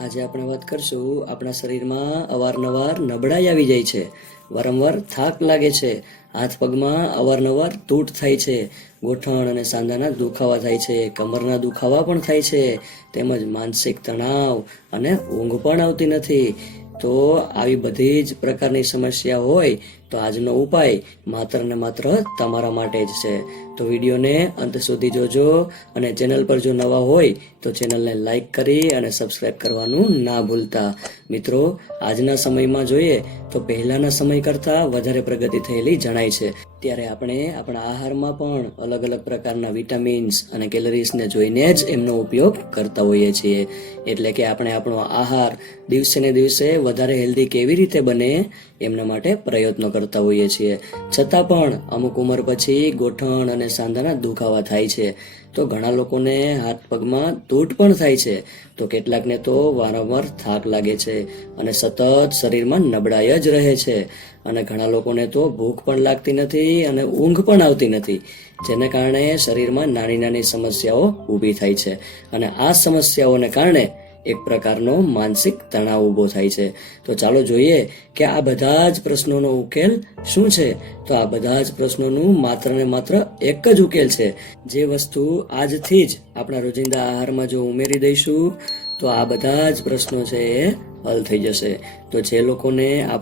આજે આપણે વાત કરશું આપણા શરીરમાં અવારનવાર નબળાઈ આવી જાય છે, વારંવાર થાક લાગે છે, હાથ પગમાં અવારનવાર તૂટ થાય છે, ગોઠણ અને સાંધાના દુખાવા થાય છે, કમરના દુખાવા પણ થાય છે, તેમજ માનસિક તણાવ અને ઊંઘ પણ આવતી નથી. તો આવી બધી જ પ્રકારની સમસ્યા હોય તો આજનો ઉપાય માત્ર ને માત્ર તમારા માટે જ છે. તો વિડીયોને અંત સુધી જોજો અને ચેનલ પર જો નવા હોય તો ચેનલને લાઈક કરી અને સબસ્ક્રાઇબ કરવાનું ના ભૂલતા. મિત્રો, આજના સમયમાં જોઈએ તો પહેલાના સમય કરતાં વધારે પ્રગતિ થયેલી જણાય છે. ત્યારે આપણે આપણા આહારમાં પણ અલગ અલગ પ્રકારના વિટામિન્સ અને કેલરીઝને જોઈને જ એમનો ઉપયોગ કરતા હોઈએ છીએ. એટલે કે આપણે આપણો આહાર દિવસે ને દિવસે વધારે હેલ્ધી કેવી રીતે બને એમના માટે પ્રયત્નો કરતા હોઈએ છીએ. છતાં પણ અમુક ઉંમર પછી ગોઠણ અને સાંધાના દુખાવા થાય છે. તો ઘણા લોકોને હાથ પગમાં તૂટ પણ થાય છે, તો કેટલાકને તો વારંવાર થાક લાગે છે અને સતત શરીરમાં નબળાઈ જ રહે છે. અને ઘણા લોકોને તો ભૂખ પણ લાગતી નથી અને ઊંઘ પણ આવતી નથી, જેને કારણે શરીરમાં નાની નાની સમસ્યાઓ ઊભી થાય છે. અને આ સમસ્યાઓને કારણે એક પ્રકારનો માનસિક તણાવ ઊભો થાય છે. તો ચાલો જોઈએ કે આ બધા જ પ્રશ્નોનો ઉકેલ શું છે. તો આ બધા જ પ્રશ્નોનું માત્ર ને માત્ર એક જ ઉકેલ છે. જે વસ્તુ આજથી જ આપણા રોજિંદા આહારમાં જો ઉમેરી દઈશું તો આ બધા જ પ્રશ્નો છે એ હલ થઈ જશે. તો જે લોકોને આ